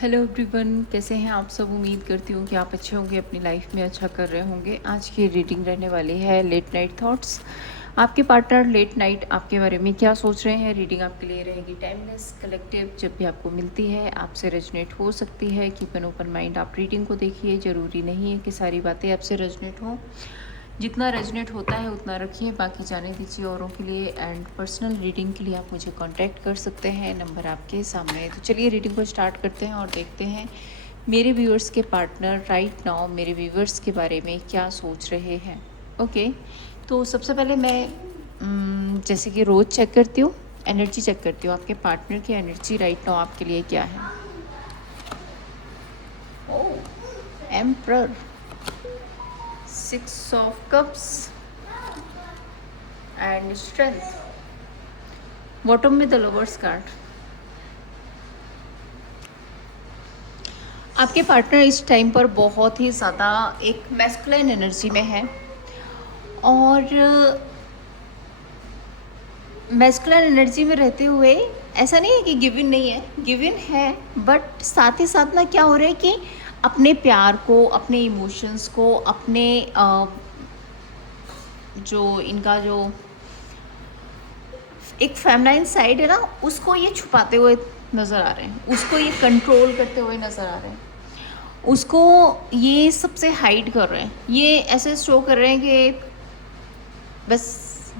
Hello everyone, कैसे हैं आप सब। उम्मीद करती हूँ कि आप अच्छे होंगे, अपनी लाइफ में अच्छा कर रहे होंगे। आज की रीडिंग रहने वाली है लेट नाइट थॉट्स। आपके पार्टनर लेट नाइट आपके बारे में क्या सोच रहे हैं। रीडिंग आपके लिए रहेगी टाइमलेस, कलेक्टिव। जब भी आपको मिलती है आपसे रेजनेट हो सकती है। कीप एन ओपन माइंड, आप रीडिंग को देखिए। ज़रूरी नहीं है कि सारी बातें आपसे रेजनेट हों। जितना रेजनेट होता है उतना रखिए, बाकी जाने दीजिए औरों के लिए। एंड पर्सनल रीडिंग के लिए आप मुझे कांटेक्ट कर सकते हैं, नंबर आपके सामने है। तो चलिए रीडिंग को स्टार्ट करते हैं और देखते हैं मेरे व्यूअर्स के पार्टनर राइट नाउ मेरे व्यूअर्स के बारे में क्या सोच रहे हैं। ओके, तो सबसे पहले मैं जैसे कि रोज़ चेक करती हूँ, एनर्जी चेक करती हूँ। आपके पार्टनर की एनर्जी राइट नाउ आपके लिए क्या है। ओह, emperor, 6 of cups and strength, bottom में the lovers card। आपके पार्टनर इस टाइम पर बहुत ही ज़्यादा एक मैस्कुलिन एनर्जी में है और मैस्कुलिन एनर्जी में रहते हुए ऐसा नहीं है कि गिवन नहीं है, गिवन है, बट साथ ही साथ ना क्या हो रहा है कि अपने प्यार को, अपने इमोशंस को, अपने जो इनका जो एक फेमिनाइन साइड है ना, उसको ये छुपाते हुए नज़र आ रहे हैं, उसको ये कंट्रोल करते हुए नज़र आ रहे हैं, उसको ये सबसे हाइड कर रहे हैं। ये ऐसे शो कर रहे हैं कि बस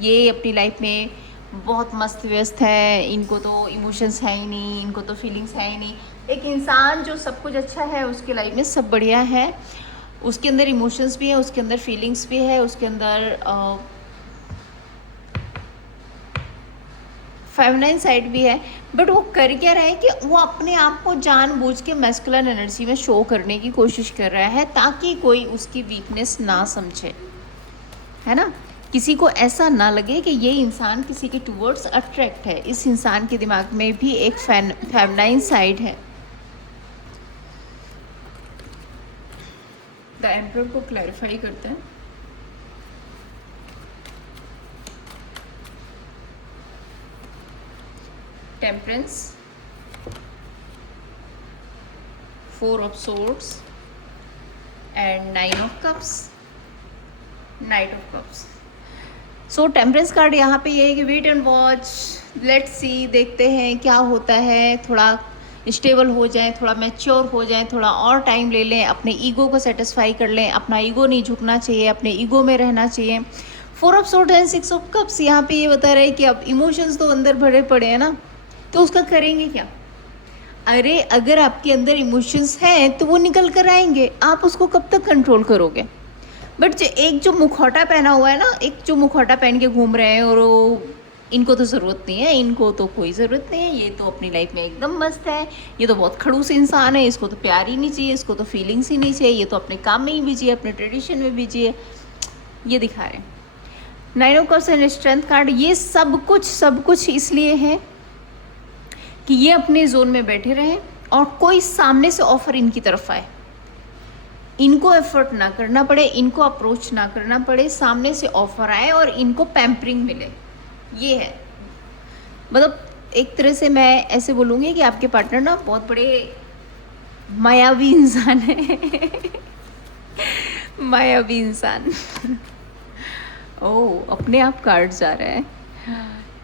ये अपनी लाइफ में बहुत मस्त व्यस्त है, इनको तो इमोशंस है ही नहीं, इनको तो फीलिंग्स है ही नहीं। एक इंसान जो सब कुछ अच्छा है, उसके लाइफ में सब बढ़िया है, उसके अंदर इमोशंस भी है, उसके अंदर फीलिंग्स भी है, उसके अंदर फेमिनाइन साइड भी है, बट वो कर क्या रहा है कि वो अपने आप को जानबूझ के मैस्कुलिन एनर्जी में शो करने की कोशिश कर रहा है ताकि कोई उसकी वीकनेस ना समझे, है ना। किसी को ऐसा ना लगे कि ये इंसान किसी के टूवर्ड्स अट्रैक्ट है। इस इंसान के दिमाग में भी एक फेमिनाइन साइड है। द एम्परर को क्लैरिफाई करते हैं। Temperance, 4 of swords and 9 of cups, Knight of cups। So temperance card यहाँ पे ये है कि wait and watch, let's see, देखते हैं क्या होता है। थोड़ा स्टेबल हो जाएं, थोड़ा मैच्योर हो जाएं, थोड़ा और टाइम ले लें, अपने ईगो को सेटिस्फाई कर लें। अपना ईगो नहीं झुकना चाहिए, अपने ईगो में रहना चाहिए। 4 of swords and 6 of cups यहाँ पे ये बता रहे हैं कि अब इमोशंस तो अंदर भरे पड़े हैं ना, तो उसका करेंगे क्या। अरे अगर आपके अंदर इमोशंस हैं तो वो निकल कर आएंगे, आप उसको कब तक कंट्रोल करोगे। बट जो एक जो मुखौटा पहना हुआ है ना, एक जो मुखौटा पहन के घूम रहे हैं और इनको तो ज़रूरत नहीं है, इनको तो कोई ज़रूरत नहीं है, ये तो अपनी लाइफ में एकदम मस्त है, ये तो बहुत खड़ूस इंसान है, इसको तो प्यार ही नहीं चाहिए, इसको तो फीलिंग्स ही नहीं चाहिए, ये तो अपने काम में ही बिजी है, अपने ट्रेडिशन में बिजी है, ये दिखा रहे हैं। 9 of cups and strength card, ये सब कुछ इसलिए है कि ये अपने जोन में बैठे रहें और कोई सामने से ऑफर इनकी तरफ आए, इनको एफर्ट ना करना पड़े, इनको अप्रोच ना करना पड़े, सामने से ऑफर आए और इनको पैम्परिंग मिले। ये है, मतलब एक तरह से मैं ऐसे बोलूँगी कि आपके पार्टनर ना बहुत बड़े मायावी इंसान है। मायावी इंसान। ओह, अपने आप कार्ड जा रहा है।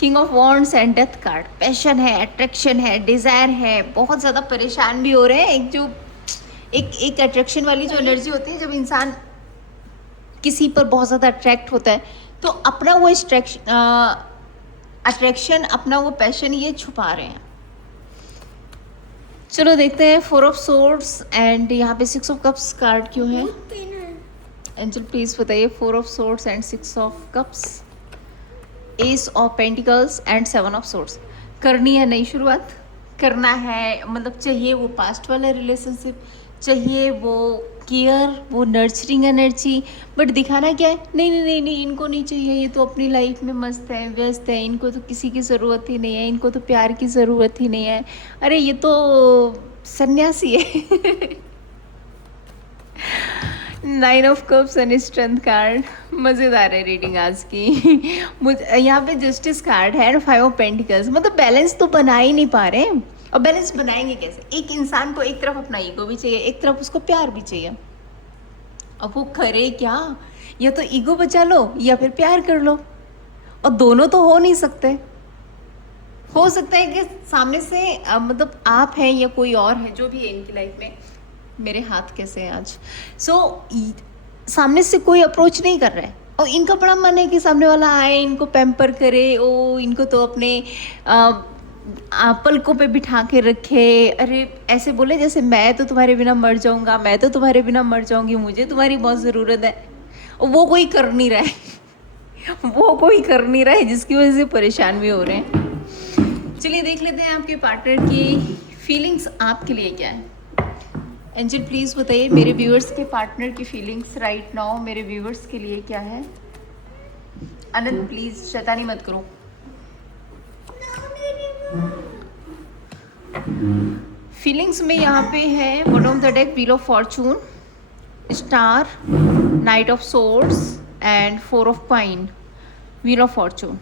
King of wands and death card, passion है, अट्रैक्शन है, डिज़ायर है, बहुत ज़्यादा परेशान भी हो रहे हैं। एक जो एक अट्रैक्शन वाली जो एनर्जी होती है, जब इंसान किसी पर बहुत ज़्यादा अट्रैक्ट होता है तो अपना वो अट्रैक्शन, अपना वो पैशन ये छुपा रहे हैं। चलो देखते हैं 4 ऑफ सोर्ड्स एंड यहाँ पे 6 ऑफ कप्स कार्ड क्यों है। एंजल प्लीज बताइए। 4 of swords and 6 of cups, S of pentacles and 7 of swords. करनी है नई शुरुआत, करना है, मतलब चाहिए वो पास्ट वाला रिलेशनशिप, चाहिए वो केयर, वो नर्चरिंग एनर्जी, बट दिखाना क्या है, नहीं नहीं नहीं नहीं, इनको नहीं चाहिए, ये तो अपनी लाइफ में मस्त है, व्यस्त है, इनको तो किसी की ज़रूरत ही नहीं है, इनको तो प्यार की ज़रूरत ही नहीं है, अरे ये तो सन्यासी है। 9 of cups and strength card, मज़ेदार है रीडिंग आज की। मुझे यहाँ पे जस्टिस कार्ड है, 5 ऑफ पेंटिकल्स, मतलब बैलेंस तो बना ही नहीं पा रहे हैं। और बैलेंस बनाएंगे कैसे? एक इंसान को एक तरफ अपना ईगो भी चाहिए, एक तरफ उसको प्यार भी चाहिए। अब वो करे क्या? या तो ईगो बचा लो या फिर प्यार कर लो, और दोनों तो हो नहीं सकते। हो सकता है कि सामने से मतलब आप हैं या कोई और है, जो भी है इनकी लाइफ में। मेरे हाथ कैसे हैं आज? सामने से कोई अप्रोच नहीं कर रहा है और इनका बड़ा मन है कि सामने वाला आए, इनको पैम्पर करे, ओ इनको तो अपने पलकों पे बिठा के रखे। अरे ऐसे बोले जैसे मैं तो तुम्हारे बिना मर जाऊंगा, मैं तो तुम्हारे बिना मर जाऊंगी, मुझे तुम्हारी बहुत ज़रूरत है। और वो कोई कर नहीं रहा है वो कोई कर नहीं रहा है, जिसकी वजह से परेशान भी हो रहे हैं। चलिए देख लेते हैं आपके पार्टनर की फीलिंग्स आपके लिए क्या है। एंजल प्लीज़ बताइए मेरे व्यूअर्स के पार्टनर की फीलिंग्स राइट नाउ मेरे व्यूअर्स के लिए क्या है। आनंद प्लीज़ शैतानी मत करो। फीलिंग्स में यहाँ पे है bottom of the deck wheel of Fortune, star, night of swords and 4 of coin, wheel of Fortune.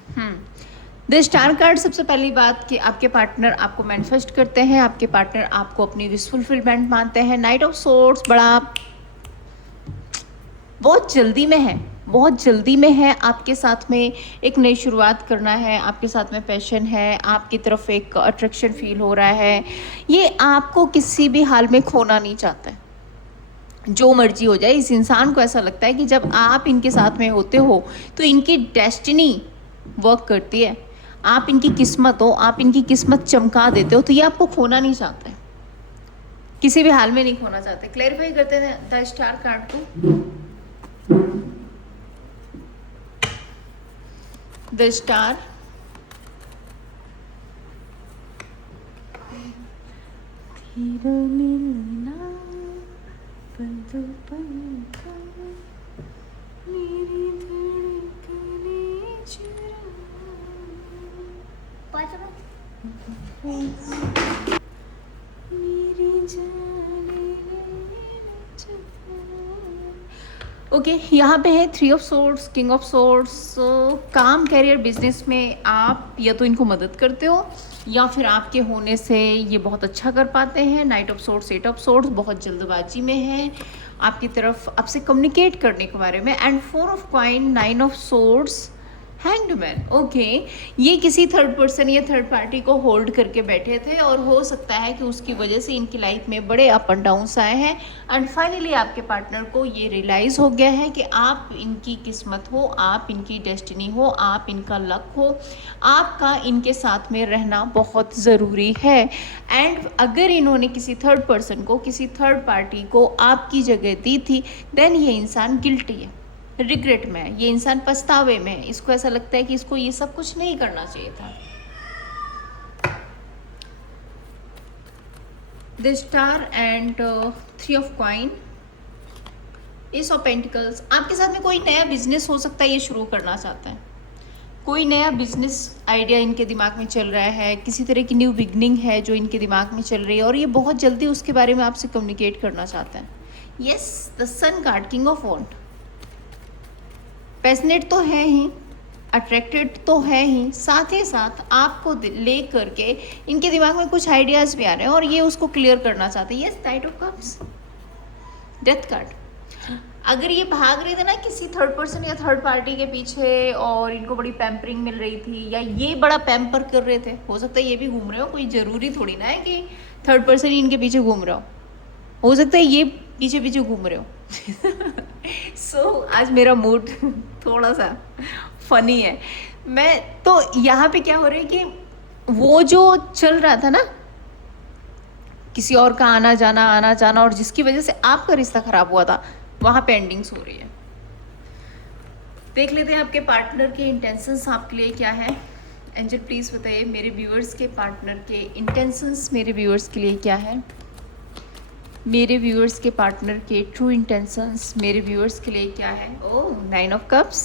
The star card, सबसे पहली बात कि आपके पार्टनर आपको मैनिफेस्ट करते हैं, आपके पार्टनर आपको अपनी विश फुलफिलमेंट मानते हैं। नाइट ऑफ सोर्ड्स बड़ा बहुत जल्दी में है, बहुत जल्दी में है आपके साथ में एक नई शुरुआत करना है, आपके साथ में पैशन है, आपकी तरफ एक अट्रैक्शन फील हो रहा है। ये आपको किसी भी हाल में खोना नहीं चाहता है, जो मर्जी हो जाए। इस इंसान को ऐसा लगता है कि जब आप इनके साथ में होते हो तो इनकी डेस्टिनी वर्क करती है, आप इनकी किस्मत हो, आप इनकी किस्मत चमका देते हो, तो ये आपको खोना नहीं चाहते, किसी भी हाल में नहीं खोना चाहते। क्लैरिफाई करते हैं द स्टार कार्ड को। द स्टार, ओके यहाँ पे है 3 of swords, king of swords. काम, कैरियर, बिजनेस में आप या तो इनको मदद करते हो या फिर आपके होने से ये बहुत अच्छा कर पाते हैं। Night of swords, 8 of swords, बहुत जल्दबाजी में है आपकी तरफ, आपसे कम्युनिकेट करने के बारे में। And 4 of coin, 9 of swords, hanged man. Okay, ये किसी थर्ड पर्सन या थर्ड पार्टी को होल्ड करके बैठे थे और हो सकता है कि उसकी वजह से इनकी लाइफ में बड़े अप एंड डाउन्स आए हैं। एंड फाइनली आपके पार्टनर को ये रियलाइज़ हो गया है कि आप इनकी किस्मत हो, आप इनकी डेस्टिनी हो, आप इनका लक हो, आपका इनके साथ में रहना बहुत ज़रूरी है। एंड अगर इन्होंने किसी थर्ड पर्सन को, किसी थर्ड पार्टी को आपकी जगह दी थी, देन ये इंसान गिल्टी है, रिग्रेट में है, ये इंसान पछतावे में है। इसको ऐसा लगता है कि इसको ये सब कुछ नहीं करना चाहिए था। The star and 3 of coin, S of pentacles. आपके साथ में कोई नया बिजनेस हो सकता है, ये शुरू करना चाहता है, कोई नया बिजनेस आइडिया इनके दिमाग में चल रहा है, किसी तरह की न्यू बिगनिंग है जो इनके दिमाग में चल रही है और ये बहुत जल्दी उसके बारे में आपसे कम्युनिकेट करना चाहता है। Yes, the sun card, king of wand. Passionate तो है ही, अट्रैक्टेड तो है ही, साथ ही साथ आपको ले करके इनके दिमाग में कुछ आइडियाज़ भी आ रहे हैं और ये उसको क्लियर करना चाहते हैं। Yes, night of cups, death card. अगर ये भाग रहे थे ना किसी थर्ड पर्सन या थर्ड पार्टी के पीछे और इनको बड़ी पैम्परिंग मिल रही थी या ये बड़ा पैम्पर कर रहे थे, हो सकता है ये भी घूम रहे हो, कोई ज़रूरी थोड़ी ना है कि थर्ड पर्सन ही इनके पीछे घूम रहा हो सकता है ये पीछे पीछे घूम रहे हो। सो आज मेरा मूड थोड़ा सा फनी है। मैं तो यहाँ पे क्या हो रहा है कि वो जो चल रहा था ना, किसी और का आना जाना और जिसकी वजह से आपका रिश्ता खराब हुआ था, वहाँ पे एंडिंग्स हो रही है। देख लेते हैं आपके पार्टनर के इंटेंशंस आपके लिए क्या है। एंजल प्लीज़ बताइए मेरे व्यूअर्स के पार्टनर के इंटेंशंस मेरे व्यूअर्स के लिए क्या है। मेरे व्यूअर्स के पार्टनर के ट्रू इंटेंशंस मेरे व्यूअर्स के लिए क्या है। ओह, 9 of cups,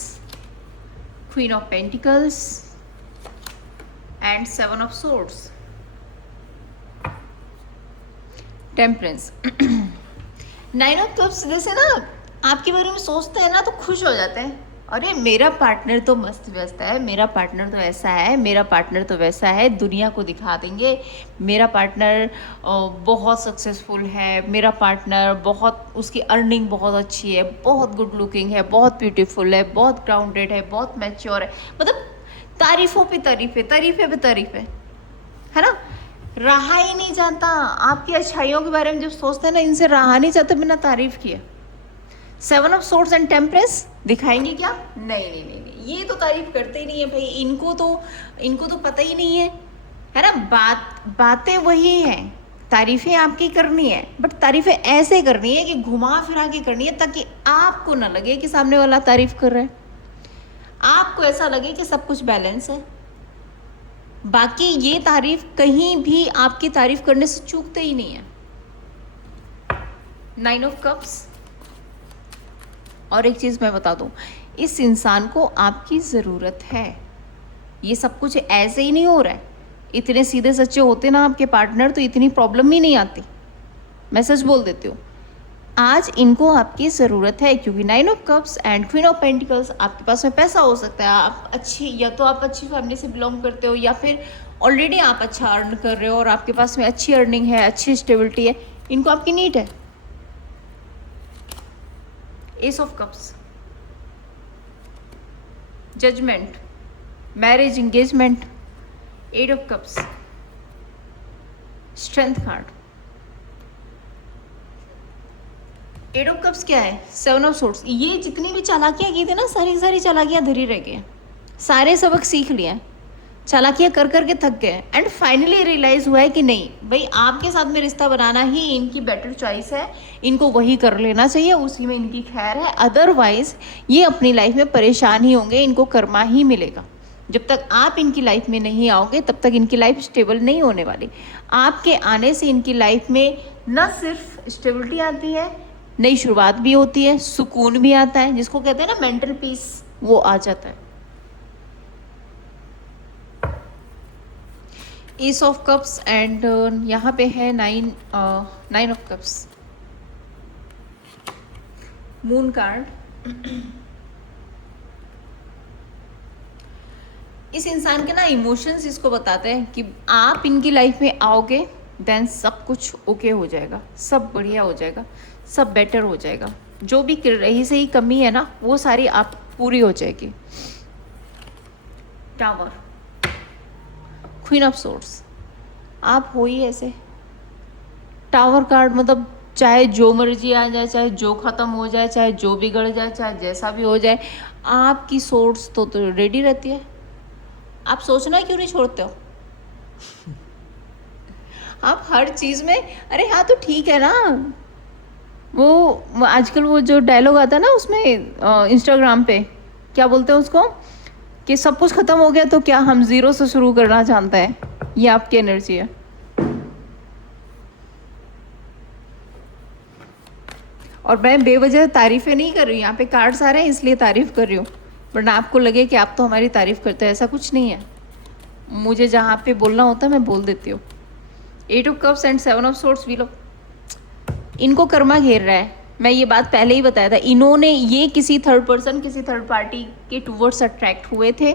queen of pentacles and 7 of swords, temperance. 9 of cups जैसे ना आपके बारे में सोचते हैं ना तो खुश हो जाते हैं अरे मेरा पार्टनर तो मस्त व्यस्त है, मेरा पार्टनर तो ऐसा है, मेरा पार्टनर तो वैसा है, दुनिया को दिखा देंगे, मेरा पार्टनर बहुत सक्सेसफुल है, मेरा पार्टनर बहुत, उसकी अर्निंग बहुत अच्छी है, बहुत गुड लुकिंग है, बहुत ब्यूटीफुल है, बहुत ग्राउंडेड है, बहुत मैच्योर है, मतलब तारीफों पे तारीफें, तारीफें पे तारीफें, है ना। रहा ही नहीं जाता, आपकी अच्छाइयों के बारे में जब सोचते हैं ना, इनसे रहा नहीं जाता बिना तारीफ किए। 7 ऑफ सोर्ड्स एंड टेम्परेंस दिखाएंगे क्या? नहीं नहीं नहीं नहीं, ये तो तारीफ करते ही नहीं है भाई, इनको तो पता ही नहीं है ना। बातें वही हैं, तारीफें आपकी करनी है, बट तारीफें ऐसे करनी है कि घुमा फिरा के करनी है, ताकि आपको ना लगे कि सामने वाला तारीफ कर रहा है, आपको ऐसा लगे कि सब कुछ बैलेंस है। बाकी ये तारीफ कहीं भी आपकी तारीफ करने से चूकते ही नहीं है। 9 ऑफ कप्स। और एक चीज़ मैं बता दूं, इस इंसान को आपकी ज़रूरत है, ये सब कुछ ऐसे ही नहीं हो रहा है। इतने सीधे सच्चे होते ना आपके पार्टनर तो इतनी प्रॉब्लम ही नहीं आती, मैं सच बोल देती हूँ। आज इनको आपकी ज़रूरत है, क्योंकि 9 of cups and queen of pentacles, आपके पास में पैसा हो सकता है, आप अच्छी, या तो आप अच्छी फैमिली से बिलोंग करते हो, या फिर ऑलरेडी आप अच्छा अर्न कर रहे हो और आपके पास में अच्छी अर्निंग है, अच्छी स्टेबिलिटी है, इनको आपकी नीड है। Ace of cups, judgement, marriage, engagement. 8 of cups, strength card. 8 of cups क्या है? 7 ऑफ सोर्ड्स। ये जितनी भी चालाकियां की थी ना, सारी चालाकियां धरी रह गई, सारे सबक सीख लिए, चालाकियां कर करके थक गए, एंड फाइनली रियलाइज हुआ है कि नहीं भाई, आपके साथ में रिश्ता बनाना ही इनकी बेटर चॉइस है, इनको वही कर लेना चाहिए, उसी में इनकी खैर है, अदरवाइज ये अपनी लाइफ में परेशान ही होंगे, इनको कर्मा ही मिलेगा। जब तक आप इनकी लाइफ में नहीं आओगे तब तक इनकी लाइफ स्टेबल नहीं होने वाली। आपके आने से इनकी लाइफ में न सिर्फ स्टेबिलिटी आती है, नई शुरुआत भी होती है, सुकून भी आता है, जिसको कहते हैं ना मेंटल पीस, वो आ जाता है। एस ऑफ कप्स एंड यहाँ पे है 9 ऑफ कप्स, मून कार्ड। इस इंसान के ना इमोशंस इसको बताते हैं कि आप इनकी लाइफ में आओगे देन सब कुछ ओके हो जाएगा, सब बढ़िया हो जाएगा, सब बेटर हो जाएगा, जो भी रही सही कमी है ना वो सारी आप पूरी हो जाएगी। टावर, क्वीन ऑफ सोर्ड्स, आप हो ही ऐसे। टावर कार्ड मतलब चाहे जो मर्जी आ जाए, चाहे जो ख़त्म हो जाए, चाहे जो बिगड़ जाए, चाहे जैसा भी हो जाए, आपकी सोर्स तो रेडी रहती है। आप सोचना क्यों नहीं छोड़ते हो? आप हर चीज़ में, अरे हाँ तो ठीक है ना, वो आजकल वो जो डायलॉग आता है ना उसमें इंस्टाग्राम पे, क्या बोलते हैं उसको, कि सब कुछ ख़त्म हो गया तो क्या हम ज़ीरो से शुरू करना चाहते हैं। ये आपकी एनर्जी है। और मैं बेवजह तारीफ़ें नहीं कर रही हूँ, यहाँ पे कार्ड्स आ रहे हैं इसलिए तारीफ़ कर रही हूँ, वरना आपको लगे कि आप तो हमारी तारीफ़ करते हैं, ऐसा कुछ नहीं है। मुझे जहाँ पे बोलना होता है मैं बोल देती हूँ। 8 of cups and 7 of swords, वी लो इनको कर्मा घेर रहा है। मैं ये बात पहले ही बताया था, इन्होंने ये किसी थर्ड पर्सन, किसी थर्ड पार्टी के टूवर्ड्स अट्रैक्ट हुए थे,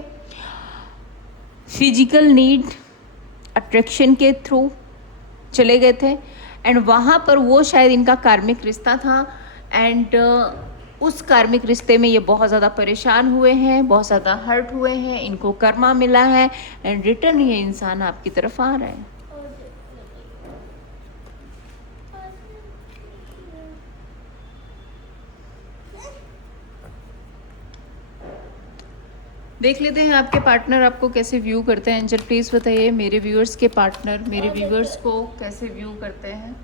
फिजिकल नीड अट्रैक्शन के थ्रू चले गए थे, एंड वहाँ पर वो शायद इनका कार्मिक रिश्ता था, एंड उस कार्मिक रिश्ते में ये बहुत ज़्यादा परेशान हुए हैं, बहुत ज़्यादा हर्ट हुए हैं, इनको कर्मा मिला है, एंड रिटर्न ये इंसान आपकी तरफ आ रहा है। देख लेते हैं आपके पार्टनर आपको कैसे व्यू करते हैं। एंजल प्लीज़ बताइए मेरे व्यूअर्स के पार्टनर मेरे व्यूअर्स को कैसे व्यू करते हैं।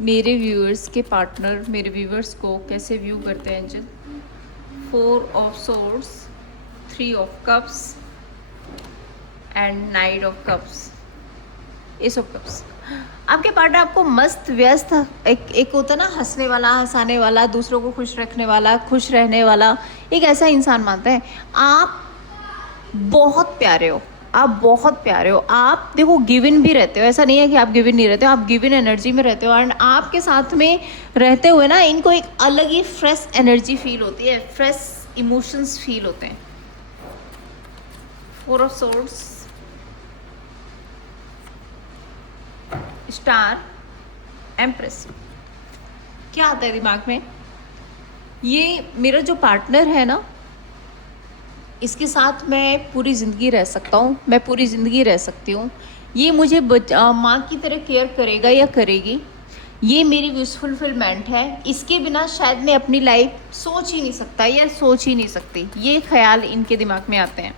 मेरे व्यूअर्स के पार्टनर मेरे व्यूअर्स को कैसे व्यू करते हैं angel. 4 of swords, 3 of cups and 9 of cups, S of cups. आपके पार्टनर आपको मस्त व्यस्त, एक होता है ना हंसने वाला, हंसाने वाला, दूसरों को खुश रखने वाला, खुश रहने वाला, एक ऐसा इंसान मानते हैं। आप बहुत प्यारे हो, आप बहुत प्यारे हो, आप देखो गिवन भी रहते हो, ऐसा नहीं है कि आप गिवन नहीं रहते हो, आप गिवन एनर्जी में रहते हो। एंड आपके साथ में रहते हुए ना इनको एक अलग ही फ्रेश एनर्जी फील होती है, फ्रेश इमोशंस फील होते हैं। 4 ऑफ सोर्ड्स, स्टार, एम्प्रेस। क्या आता है दिमाग में, ये मेरा जो पार्टनर है ना, इसके साथ मैं पूरी ज़िंदगी रह सकता हूँ, मैं पूरी ज़िंदगी रह सकती हूँ। ये मुझे माँ की तरह केयर करेगा या करेगी, ये मेरी विश फुलफिलमेंट है, इसके बिना शायद मैं अपनी लाइफ सोच ही नहीं सकता या सोच ही नहीं सकती। ये ख्याल इनके दिमाग में आते हैं।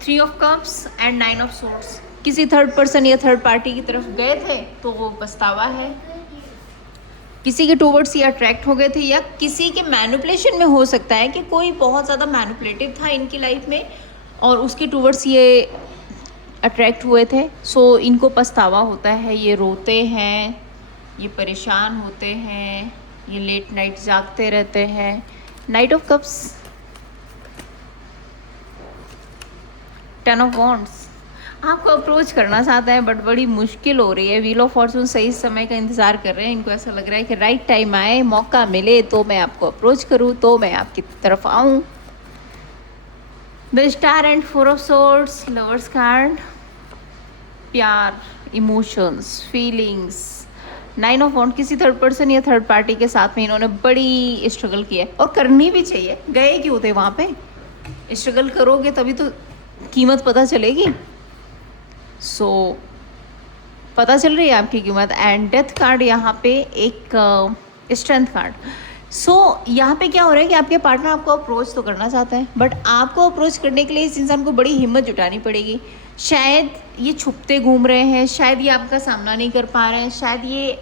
3 of cups and 9 of swords. किसी थर्ड पर्सन या थर्ड पार्टी की तरफ गए थे तो वो पछतावा है, किसी के टूवर्ड्स ये अट्रैक्ट हो गए थे, या किसी के मैनिपुलेशन में हो सकता है कि कोई बहुत ज़्यादा मैनिपुलेटिव था इनकी लाइफ में और उसके टूवर्ड्स ये अट्रैक्ट हुए थे। सो इनको पछतावा होता है, ये रोते हैं, ये परेशान होते हैं, ये लेट नाइट जागते रहते हैं। Night of cups, 10 of wands. आपको अप्रोच करना चाहता है बट बड़ी मुश्किल हो रही है। व्हील ऑफ फॉर्चून सही समय का इंतज़ार कर रहे हैं, इनको ऐसा लग रहा है कि राइट टाइम आए, मौका मिले तो मैं आपको अप्रोच करूं, तो मैं आपकी तरफ आऊं। The star and 4 of swords, lovers card, प्यार, इमोशंस, फीलिंग्स। 9 ऑफ वॉन्ड, किसी थर्ड पर्सन या थर्ड पार्टी के साथ में इन्होंने बड़ी स्ट्रगल की है और करनी भी चाहिए। गए क्यों थे वहाँ पे, स्ट्रगल करोगे तभी तो कीमत पता चलेगी। सो पता चल रही है आपकी कीमत। एंड डेथ कार्ड यहाँ पे एक स्ट्रेंथ कार्ड। सो यहाँ पे क्या हो रहा है कि आपके पार्टनर आपको अप्रोच तो करना चाहते हैं बट आपको अप्रोच करने के लिए इस इंसान को बड़ी हिम्मत जुटानी पड़ेगी। शायद ये छुपते घूम रहे हैं, शायद ये आपका सामना नहीं कर पा रहे हैं, शायद ये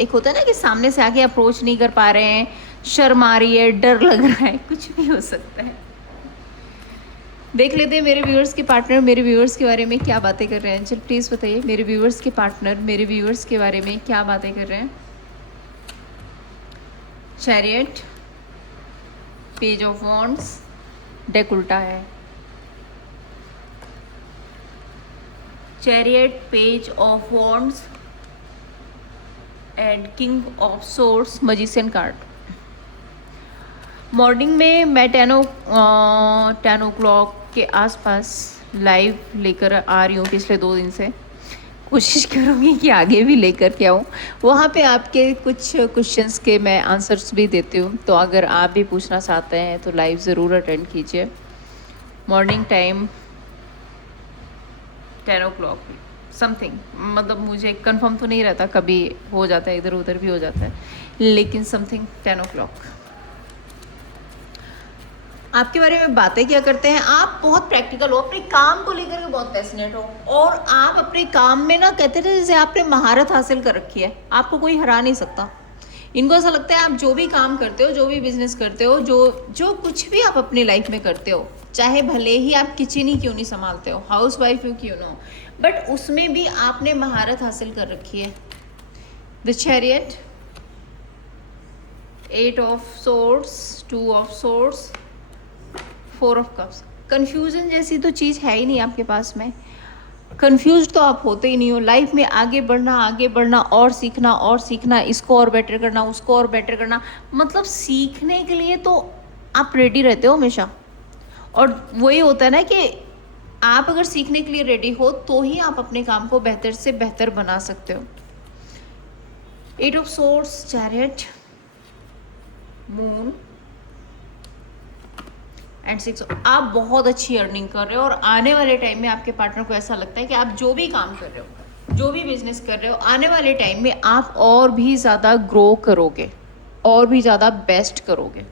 एक होता है ना कि सामने से आके अप्रोच नहीं कर पा रहे हैं, शर्म आ रही है, डर लग रहा है, कुछ भी हो सकता है। देख लेते हैं मेरे व्यूअर्स के पार्टनर मेरे व्यूअर्स के बारे में क्या बातें कर रहे हैं। चल प्लीज़ बताइए, मेरे व्यूअर्स के पार्टनर मेरे व्यूअर्स के बारे में क्या बातें कर रहे हैं। Chariot, page of wands, deck उल्टा है। Chariot, page of wands and king of swords, magician card. Morning में मैं 10 ओ क्लॉक के आसपास लाइव लेकर आ रही हूँ पिछले 2 दिन से। कोशिश करूँगी कि आगे भी लेकर के आऊँ। वहाँ पे आपके कुछ क्वेश्चंस के मैं आंसर्स भी देती हूँ, तो अगर आप भी पूछना चाहते हैं तो लाइव ज़रूर अटेंड कीजिए। मॉर्निंग टाइम 10 ओ क्लॉक समथिंग, मतलब मुझे कंफर्म तो नहीं रहता, कभी हो जाता है, इधर उधर भी हो जाता है, लेकिन समथिंग 10 ओ क्लॉक। आपके बारे में बातें क्या करते हैं, आप बहुत प्रैक्टिकल हो, अपने काम को लेकर के बहुत पैशनेट हो और आप अपने काम में ना कहते थे जैसे आपने महारत हासिल कर रखी है, आपको कोई हरा नहीं सकता। इनको ऐसा लगता है आप जो भी काम करते हो, जो भी बिजनेस करते हो, जो कुछ भी आप अपनी लाइफ में करते हो, चाहे भले ही आप किचन ही क्यों नहीं संभालते हो, हाउस वाइफ क्यों ना हो, बट उसमें भी आपने महारत हासिल कर रखी है। The chariot, 8 of swords, 2 of swords, 4 of cups. Confusion जैसी तो चीज़ है ही नहीं आपके पास में, कंफ्यूज तो आप होते ही नहीं हो। लाइफ में आगे बढ़ना और सीखना, इसको और बेटर करना, उसको और बेटर करना, मतलब सीखने के लिए तो आप रेडी रहते हो हमेशा। और वही होता है ना कि आप अगर सीखने के लिए रेडी हो तो ही आप अपने काम को बेहतर से बेहतर बना सकते हो। 8 of swords, chariot, moon and 6। आप बहुत अच्छी अर्निंग कर रहे हो और आने वाले टाइम में आपके पार्टनर को ऐसा लगता है कि आप जो भी काम कर रहे हो, जो भी बिजनेस कर रहे हो, आने वाले टाइम में आप और भी ज़्यादा ग्रो करोगे, और भी ज़्यादा बेस्ट करोगे।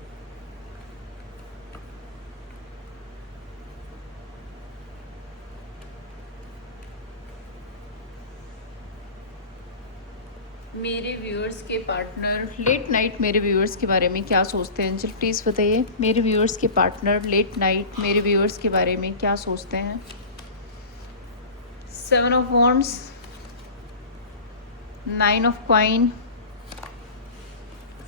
मेरे व्यूअर्स के पार्टनर लेट नाइट मेरे व्यूअर्स के बारे में क्या सोचते हैं, चल प्लीज़ बताइए। मेरे व्यूअर्स के पार्टनर लेट नाइट मेरे व्यूअर्स के बारे में क्या सोचते हैं। 7 of wands, 9 of coin,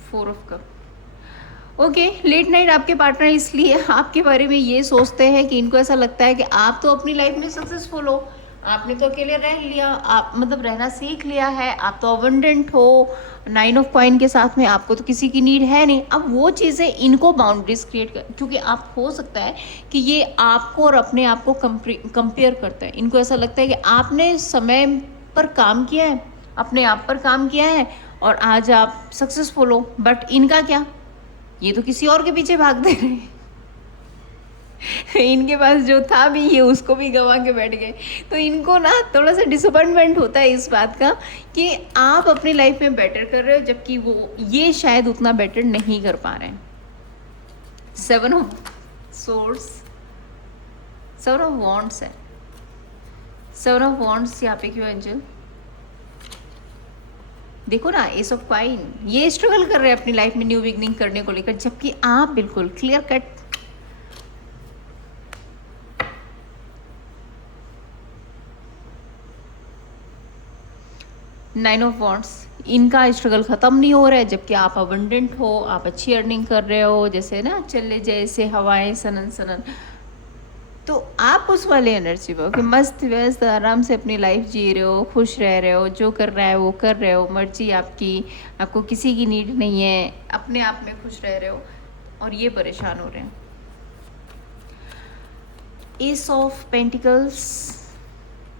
4 of cup. Okay, late night आपके पार्टनर इसलिए आपके बारे में ये सोचते हैं कि इनको ऐसा लगता है कि आप तो अपनी लाइफ में सक्सेसफुल हो, आपने तो अकेले रह लिया, आप मतलब रहना सीख लिया है, आप तो अबंडेंट हो, 9 ऑफ कॉइन के साथ में आपको तो किसी की नीड है नहीं। अब वो चीज़ें इनको बाउंड्रीज क्रिएट कर, क्योंकि आप हो सकता है कि ये आपको और अपने आप को कंपेयर करते हैं। इनको ऐसा लगता है कि आपने समय पर काम किया है, अपने आप पर काम किया है और आज आप सक्सेसफुल हो, बट इनका क्या, ये तो किसी और के पीछे भागते रहे। इनके पास जो था भी ये उसको भी गंवा के बैठ गए। तो इनको ना थोड़ा सा डिसअपॉइंटमेंट होता है इस बात का कि आप अपनी लाइफ में बेटर कर रहे हो, जबकि वो ये शायद उतना बेटर नहीं कर पा रहे हैं। 7 ऑफ सोर्ड्स, 7 ऑफ वॉन्ड्स है। 7 ऑफ वॉन्ड्स यहाँ पे क्यों एंजल? देखो ना, एस ऑफ कॉइन, ये स्ट्रगल कर रहे हैं अपनी लाइफ में न्यू बिगनिंग करने को लेकर, जबकि आप बिल्कुल clear cut. Nine of wands, इनका स्ट्रगल खत्म नहीं हो रहा है, जबकि आप अबंडेंट हो, आप अच्छी अर्निंग कर रहे हो, जैसे ना चले जैसे हवाएं सनन सनन। तो आप उस वाले एनर्जी में हो कि मस्त व्यस्त आराम से अपनी लाइफ जी रहे हो, खुश रह रहे हो, जो कर रहा है वो कर रहे हो, मर्जी आपकी, आपको किसी की नीड नहीं है, अपने आप में खुश रह रहे हो, और ये परेशान हो रहे हैं। एस ऑफ पेंटिकल्स,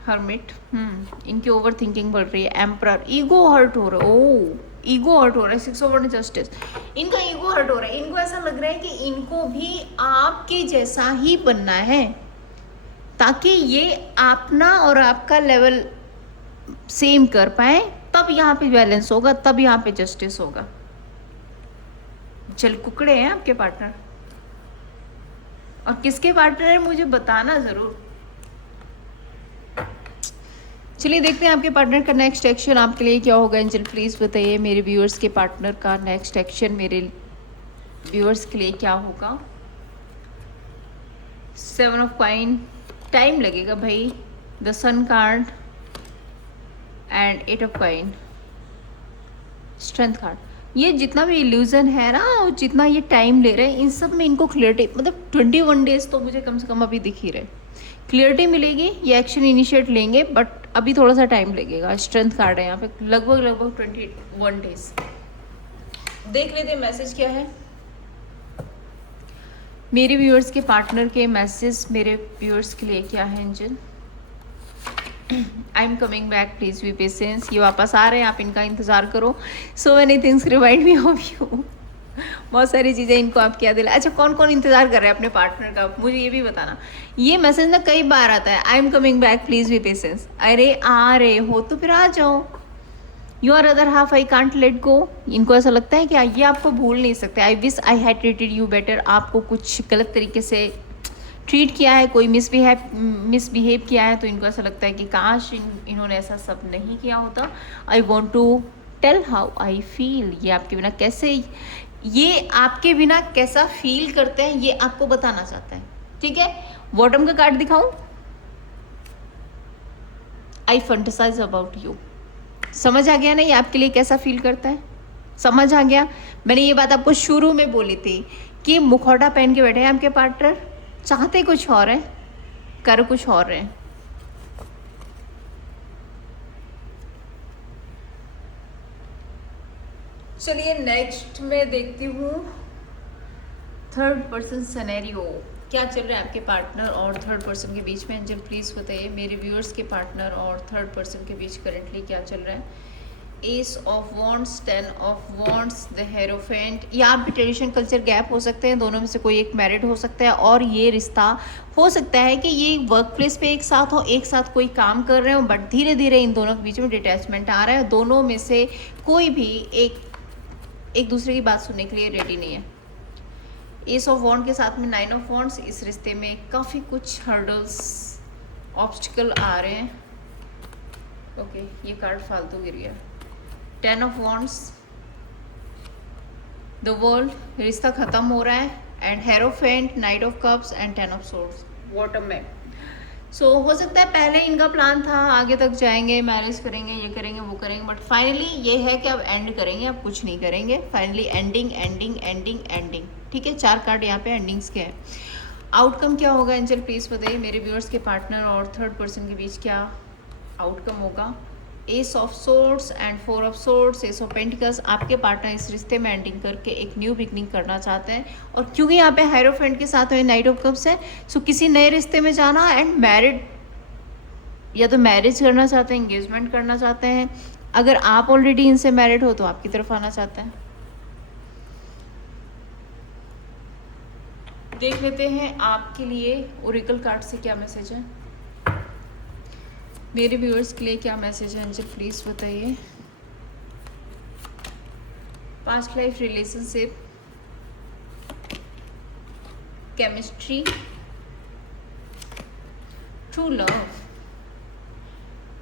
हर्मिट, इनकी ओवर थिंकिंग बढ़ रही है। एम्परर, ईगो हर्ट हो रहा है, ओ ईगो हर्ट हो रहा है। 6 ऑफ जस्टिस, इनका ईगो हर्ट हो रहा है। इनको ऐसा लग रहा है कि इनको भी आपके जैसा ही बनना है, ताकि ये अपना और आपका लेवल सेम कर पाए, तब यहाँ पे बैलेंस होगा, तब यहाँ पे जस्टिस होगा। चल कुकड़े हैं आपके पार्टनर, और किसके पार्टनर है मुझे बताना जरूर। चलिए देखते हैं आपके पार्टनर का नेक्स्ट एक्शन आपके लिए क्या होगा। एंजल प्लीज बताइए मेरे व्यूअर्स के पार्टनर का नेक्स्ट एक्शन मेरे व्यूअर्स के लिए क्या होगा। 7 ऑफ कॉइन, टाइम लगेगा भाई। The sun card and 8 of coin, strength card. ये जितना भी इल्यूजन है ना, और जितना ये टाइम ले रहे हैं, इन सब में इनको क्लियरिटी, मतलब 21 डेज तो मुझे कम से कम अभी दिख ही रहे, क्लियरिटी मिलेगी, ये एक्शन इनिशिएट लेंगे, बट अभी थोड़ा सा टाइम लगेगा। स्ट्रेंथ कार्ड है यहाँ पे, लगभग 21 डेज। देख लेते हैं मैसेज क्या है मेरे व्यूअर्स के पार्टनर के। मैसेज मेरे व्यूअर्स के लिए क्या है angel? I am coming back, please be patience. ये वापस आ रहे हैं, आप इनका इंतजार करो। So many things remind me of you. बहुत सारी चीज़ें इनको आप क्या दिला। अच्छा, कौन कौन इंतजार कर रहे हैं अपने पार्टनर का, मुझे ये भी बताना। ये मैसेज ना कई बार आता है, I am coming back, please be patience. अरे आ रहे हो तो फिर आ जाओ। Your other half I can't let go. इनको ऐसा लगता है कि ये आपको भूल नहीं सकते। I wish I had treated you better. आपको कुछ गलत तरीके से ट्रीट किया है, कोई मिसबिहेव किया है, तो इनको ऐसा लगता है कि काश इन्होंने ऐसा सब नहीं किया होता। I want to tell how I feel. ये आपके बिना कैसा फील करते हैं, ये आपको बताना चाहते हैं। ठीक है, बॉटम का कार्ड दिखाऊं? आई फंटेसाइज अबाउट यू। समझ आ गया ना ये आपके लिए कैसा फील करता है? समझ आ गया? मैंने ये बात आपको शुरू में बोली थी कि मुखौटा पहन के बैठे हैं आपके पार्टनर, चाहते कुछ और है, कर कुछ और है। चलिए नेक्स्ट मैं देखती हूँ थर्ड पर्सन सिनेरियो, क्या चल रहा है आपके पार्टनर और थर्ड पर्सन के बीच में। एंजल प्लीज बताइए मेरे व्यूअर्स के पार्टनर और थर्ड पर्सन के बीच करेंटली क्या चल रहा है। Ace of wands, 10 of wands, the hierophant. यहाँ भी ट्रेडिशन कल्चर गैप हो सकते हैं, दोनों में से कोई एक मैरिड हो सकता है, और ये रिश्ता हो सकता है कि ये वर्क प्लेस पे एक साथ हो, एक साथ कोई काम कर रहे हो, बट धीरे धीरे इन दोनों के बीच में डिटैचमेंट आ रहा है। दोनों में से कोई भी एक दूसरे की बात सुनने के लिए रेडी नहीं है। एस ऑफ वॉन्ड के साथ में 9 ऑफ वॉन्ड्स, इस रिश्ते में काफ़ी कुछ हर्डल्स, ऑब्स्टिकल आ रहे हैं। ओके, ये कार्ड फालतू गिर गया। 10 ऑफ वॉन्ड्स, द वर्ल्ड, रिश्ता ख़त्म हो रहा है, and hierophant, night of cups and 10 of swords bottom में। सो हो सकता है पहले इनका प्लान था आगे तक जाएंगे, मैरिज करेंगे, ये करेंगे, वो करेंगे, बट फाइनली ये है कि अब एंड करेंगे, अब कुछ नहीं करेंगे। Finally ending ending ending ending. ठीक है, 4 कार्ड यहाँ पे एंडिंग्स के हैं। आउटकम क्या होगा एंजल प्लीज़ बताइए। मेरे व्यूअर्स के पार्टनर और थर्ड पर्सन के बीच क्या आउटकम होगा। S of swords and 4 of swords, S of pentacles. आपके पार्टनर इस रिश्ते में एंडिंग करके एक न्यू बिगनिंग करना चाहते हैं, और क्योंकि यहाँ पे हायरोफेंट के साथ में नाइट ऑफ कप्स है, सो किसी नए रिश्ते में जाना एंड मैरिड, या तो मैरिज करना चाहते हैं, एंगेजमेंट करना चाहते हैं। अगर आप ऑलरेडी इनसे मैरिड हो तो आपकी तरफ आना चाहते हैं। देख लेते हैं आपके लिए ओरेकल कार्ड से क्या मैसेज है। मेरे व्यूअर्स के लिए क्या मैसेज है एंजल प्लीज बताइए। Past life relationship, chemistry, true love,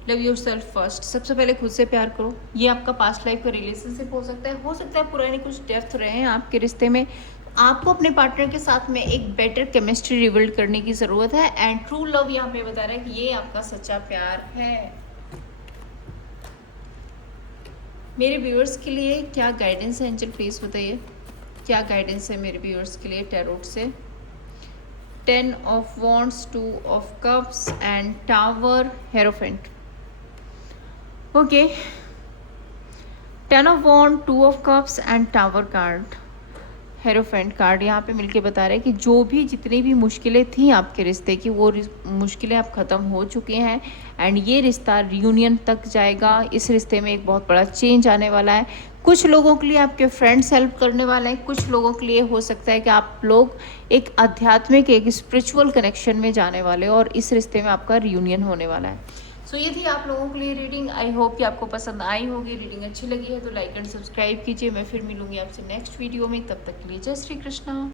love your self first. सबसे पहले खुद से प्यार करो। ये आपका पास्ट लाइफ का रिलेशनशिप हो सकता है पुराने कुछ डेप्थ रहे हैं आपके रिश्ते में। आपको अपने पार्टनर के साथ में एक बेटर केमिस्ट्री रिबिल्ड करने की ज़रूरत है, एंड ट्रू लव यहाँ पे बता रहा है कि ये आपका सच्चा प्यार है। मेरे व्यूअर्स के लिए क्या गाइडेंस है एंजल प्लीज़ बताइए, क्या गाइडेंस है मेरे व्यूअर्स के लिए टैरोट से। 10 of wands, 2 of cups and tower, hierophant. Okay, 10 of wand, 2 of cups and tower card, hierophant card यहाँ पे मिलके बता रहे हैं कि जो भी जितनी भी मुश्किलें थी आपके रिश्ते की, वो मुश्किलें अब ख़त्म हो चुकी हैं, एंड ये रिश्ता रियूनियन तक जाएगा। इस रिश्ते में एक बहुत बड़ा चेंज आने वाला है। कुछ लोगों के लिए आपके फ्रेंड्स हेल्प करने वाले हैं, कुछ लोगों के लिए हो सकता है कि आप लोग एक आध्यात्मिक, एक स्पिरिचुअल कनेक्शन में जाने वाले हो, और इस रिश्ते में आपका रियूनियन होने वाला है। सो ये थी आप लोगों के लिए रीडिंग। आई होप कि आपको पसंद आई होगी। रीडिंग अच्छी लगी है तो लाइक एंड सब्सक्राइब कीजिए। मैं फिर मिलूंगी आपसे नेक्स्ट वीडियो में, तब तक के लिए जय श्री कृष्णा।